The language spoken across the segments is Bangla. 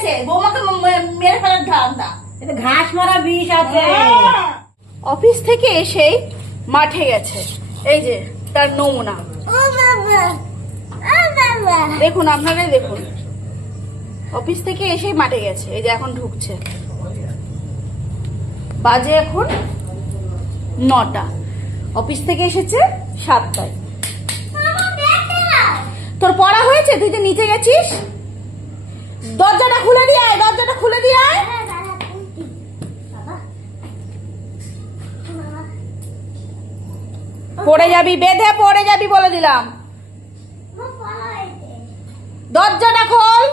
গেছে বৌমাকে মেরে ফেলার ধান্দা এটা ঘাস মারা বিষ আছে। অফিস থেকে এসেই মাঠে গেছে। এই যে তার নমুনা। দেখুন আপনারাই দেখুন। অফিস থেকে এসেই মাঠে গেছে এই যে এখন ঢুকছে। বাজে এখন নটা। অফিস থেকে এসেছে সাতটায়। তোর পড়া হয়েছে? তুই তো নিচে গেছিস? দরজাটা খুলে দিয়ে আয় দরজাটা খুলে দিয়ে আয়। পড়ে যাবি বেঁধে পড়ে যাবি বলে দিলাম। দরজাটা খোল।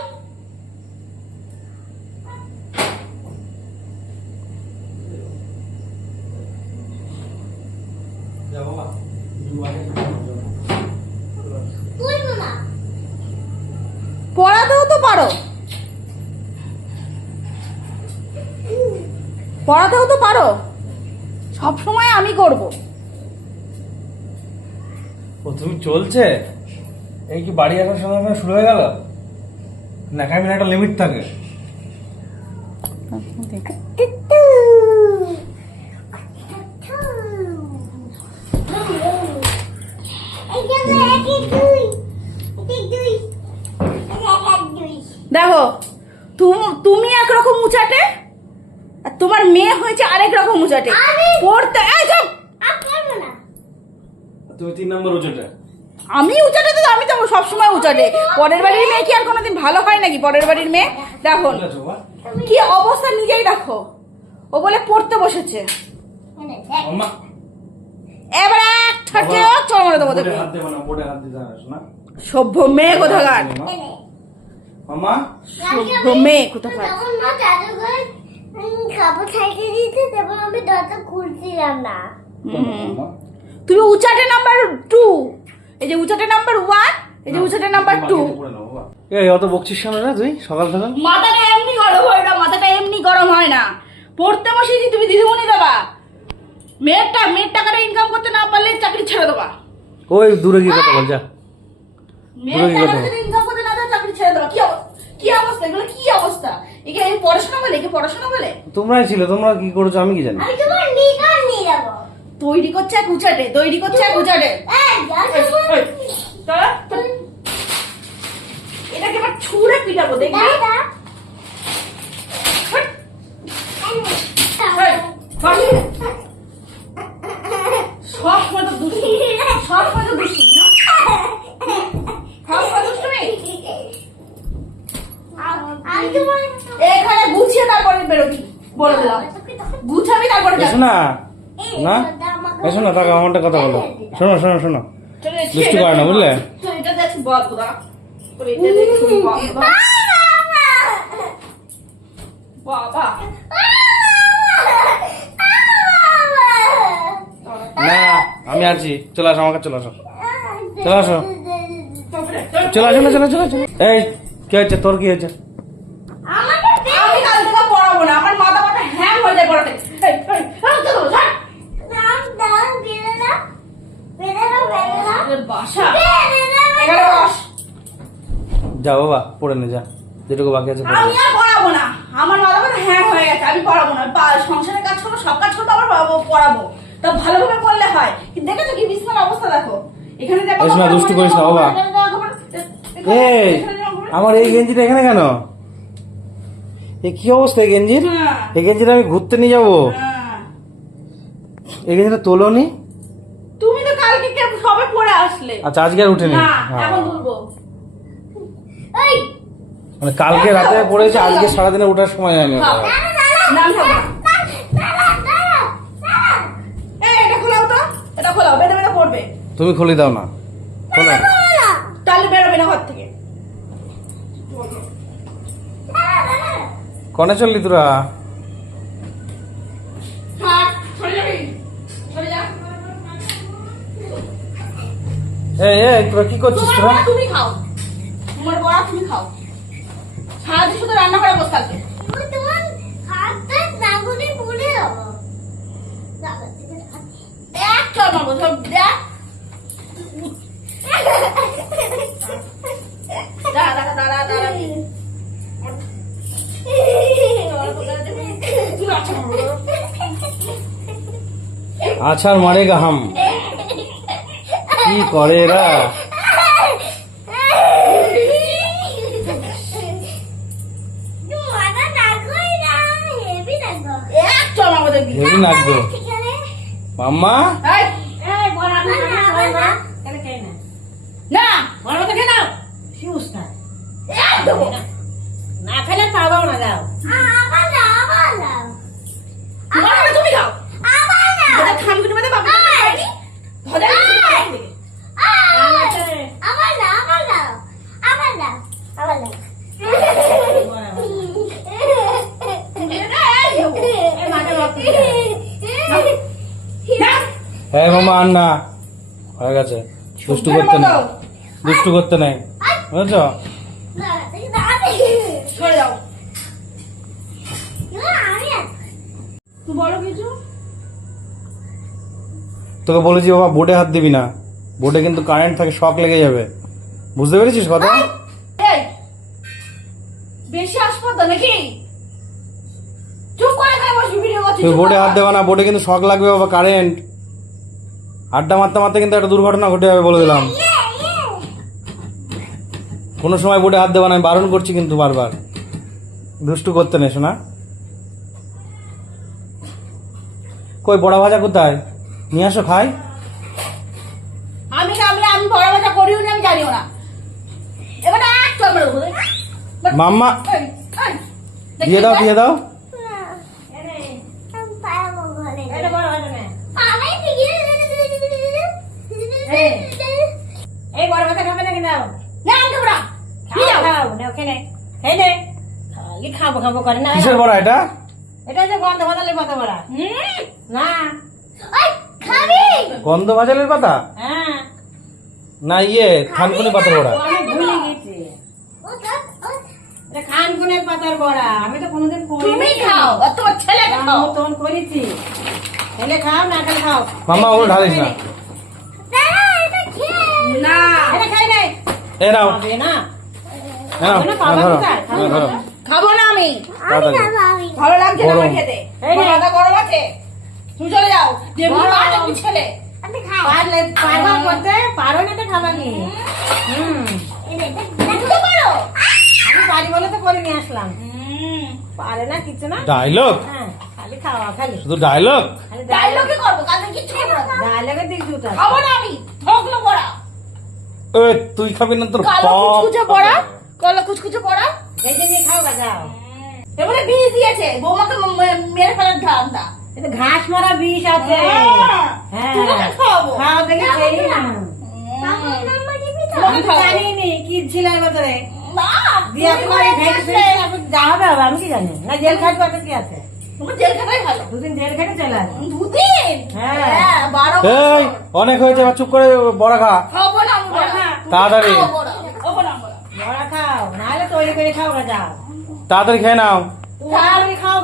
পড়াতেও তো পারো। পড়াতেও তো পারো। সব সময় আমি করব। ও তুমি চলছে? এই কি বাড়ি আসার সঙ্গে সঙ্গে শুরু হয়ে গেল? না এখানে একটা লিমিট থাকে দেখো তুম- তুমি একরকম উচাটে আর তোমার মেয়ে হয়েছে আরেক রকম উচাটে পড়তে এই চুপ! তুমি তিন নম্বর উঁচুটা আমি উচাটে তো আমি তো সবসময় উচাটে পরের বাড়ির মেয়ে কি আর কোনোদিন ভালো হয় নাকি? পরের বাড়ির মেয়ে? দেখো কি অবস্থা নিজেই দেখো। ও বলে পড়তে বসেছে। এবার এক ঠাটে চল মারে দেবো সভ্য মেয়ে কোথাকার? সভ্য মেয়ে কোথাকার? খাবার খাইতে দিতে তারপর আমি দরজা খুলছিলাম না। তুমি উচাটে নাম্বার টু। এই যে উচাটে নাম্বার ওয়ান এই যে উচাটে নাম্বার টু। এই অত বকছিস কেন রে তুই? সকাল সকাল? মাথাটা এমনি গরম হয় না মাথাটা এমনি গরম হয় না। পড়তে বসিয়েছি তুমি দিদিমণি দেবা। মেয়েরটা মেয়ের টাকাটা ইনকাম করতে না পারলে চাকরি ছেড়ে দেবা। ওই দূরে গিয়ে কথা বল যা। মেয়ের টাকাটা ইনকাম করতে না দেয় চাকরি ছেড়ে দেবা। কি অবস্থা? কি অবস্থা? এগুলো কি অবস্থা? একে আমি পড়াশোনা বলে একে পড়াশোনা বলে? তোমরাই ছিল তোমরা কি করেছ আমি কি জানি? আমি তোমার নিকার নিয়ে যাব। তৈরি করছে এক উচাটে তৈরি করছে এক উচাটে। এটাকে আবার ছুঁড়ে পিটাবো দেখবি দাদা, হাট, এই, এই, বাড়ি। সব সময় তো দুষ্টু সব সময় তো দুষ্টু না সব সময় দুষ্টুমি আমি তোমার এখানে গুছিয়ে তারপরে বেরোবি বলে দিলাম। গুছাবি তারপরে যাবি। না। এই, না? দাদা, আমাকে- এসো না তাকে আমারটা কথা বলো। শোনো শোনো শোনো। দুষ্টু করে না, বুঝলে? না আমি আছি। চলে আসো আমাকে চলে আসো। চলে আসো। চলে আসো না চলে চলে চলে এই কি হয়েছে? তোর কি হয়েছে আমাকে দে। আমি কাল থেকে পড়াবো না আমার মাথা মাথা হ্যাং হয়ে যায় পড়াতে এই, এই, এই, চলো, ছাড়। দাম, দাম, বেরো না। বেরো না, বেরো না। তোদের বাসা বেরো না, এখানে বস যা বাবা পড়ে নে যা। যেটুকু বাকি আছে পড়ে আমি আর পড়াবো না। আমার মাথা মাথা হ্যাং হয়ে গেছে আমি পড়াবো না। বা- সংসারের কাজ করব সব কাজ করব আবার পড়াবো পড়াবো। তা ভালোভাবে পড়লে হয়। কি দেখেছ কি বিছানার অবস্থা দেখো? এখানে দেখো করিস না, দুষ্টু করিস না, বাবা। এই আমার এই গেঞ্জিটা এখানে কেন? এ কি অবস্থা এই গেঞ্জির? হ্যাঁ। এই গেঞ্জিটা আমি ঘুরতে নিয়ে যাব। এই গেঞ্জিটা তোলোনি? তুমি তো কালকে কে সবে পড়ে আসলে। আচ্ছা আজকে আর উঠেনি? না হ্যাঁ। এখন বলব এই, মানে কালকে রাতে পড়েছে আজকে সারাদিনে ওঠার সময় হয়নি বেঁধে পড়বে। তুমি খুলে দাও না খোলো। তাহলে বেরোবে না ঘর থেকে। দাঁড়া, দাঁড়া। কনে চললি তোরা? থাক, চলে যাবি। চলে যা। এই এই তোরা কি করছিস তোরা? তুমি খাও। তোমার পড়া তুমি খাও। সারাদিন শুধু রান্না করে বসে থাকবে। কি করে এরা? ঠিকানে মাম্মা এই, এই বড় আপনি আমার না, আমার না। কেন খেয়ে না না বড় মতো খেয়ে নাও শিউসটা এক দেবো না খেলে পারব না যাও আমার না আমার না তোমার মানে তুমি খাও আমার না ওটা খানকুনি মধ্যে বাবা খাইনি ধরে আমার না আমার না আমার না আমার না এই মাথা রক্ত দিয়ে দাও। হ্যাঁ মামা আর না হয়ে গেছে। দুষ্টু করতে নেই। দুষ্টু করতে নেই। বুঝেছ? তোকে বলেছি বাবা বোর্ডে হাত দিবি না। বোর্ডে কিন্তু কারেন্ট থাকে শক লেগে যাবে। বুঝতে পেরেছিস কথা? বেশি আসপাতা নাকি? চুপ করে ভিডিও করছিস। তুই বোর্ডে হাত দেবা না বোর্ডে কিন্তু শক লাগবে বাবা কারেন্ট। আড্ডা মারতে মারতে কিন্তু একটা দুর্ঘটনা ঘটে যাবে বলে দিলাম। কোনো সময় বোর্ডে হাত দেবা না আমি বারণ করছি কিন্তু বারবার। দুষ্টু করতে নেই শোনা কই বড়া ভাজা কোথায়? নিয়ে আসো খাই। আমি না আমি আমি বড় করিও না আমি জানিও না। এবার এক চল মাম্মা দিয়ে দাও দিয়ে দাও এটা বড় হলো না এই বড় মাথা খাবে নাকি নাও না আমি খাব না খাও যাও খাও খেয়ে নে। খালি খাব খাব করে না। কিসের বড়া এটা? এটা যে গন্ধ বদলে পাতা বড়া। হুম, না। গন্ধ পাতা? হ্যাঁ। না ইয়ে থানকুনি পাতার বড়া। ও ভুলে গেছি। এটা খানকুনের পাতার বড়া। আমি তো কোনোদিন তুমি খাও আর তোমার ছেলে খাও। তখন করেছি। খেলে খাও না খাও মাম্মা ওগুলো ঢালিস না। না। এটা খাই নে। এ নাও। না। খাব না আমি। ভালো লাগছে না আমার খেতে? মাথা গরম আছে? তুমি চলে যাও। ছেলে। পারলে পারবা করতে পারো না তো খাবা কি? হুম। আমি পারি বলে তো করে নিয়ে আসলাম। পারে না কিছু না। ডায়লগ? হ্যাঁ খালি খাওয়া খালি। শুধু ডায়লগ? করব কালকে দিক দুটো। খাব না আমি। ঠকলো পড়া তুই খাবি না তোর কালো কুচকুচে পড়া? কালো কুচকুচে পড়া? এই যে নিয়ে খাও গা এবারে বীজ দিয়েছে। বৌমাকে মেরে ফেলার ধান্দা। এটা ঘাস মারা বিষ আছে। হ্যাঁ। খাওয়াবো। দেখে খেয়ে না কি ভেতরে? দিয়া যা হবে হবে আমি কি জানি? না জেল খাটবো কি আছে? হ্যাঁ। হ্যাঁ অনেক হয়েছে চুপ করে বড়া খা খাব না আমি বড়া। বড়া। তাড়াতাড়ি। তাড়াতাড়ি খেয়ে নাও। খাও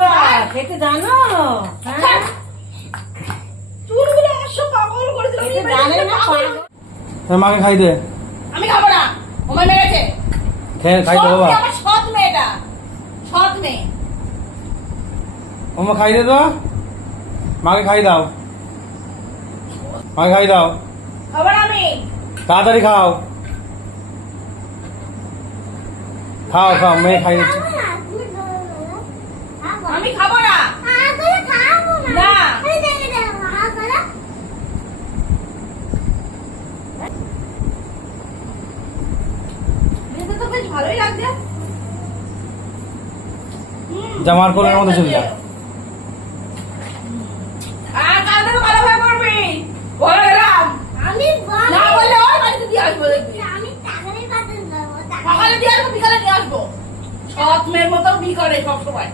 খেতে জানো? হ্যাঁ? চুলগুলো আমার সব পাগল করে দিল। খেতে জানে না পাগল। এ, মাকে খাই দে। আমি খাব না ওমা মেরেছে। খেয়ে খাই দে বাবা। সৎ মেয়েটা সৎ মেয়ে। ওমা খাই দে তো। মাকে খাই দাও। মাকে খাই দাও। খাব না আমি। তাড়াতাড়ি খাও। খাও খাও মেয়ে খাই আমি খাব না। না। খেতে তো বেশ ভালোই লাগছে। হুম, জামার কোলের মধ্যে চলে যা। আমি সৎ মেয়ের মতো বি করে সবসময়।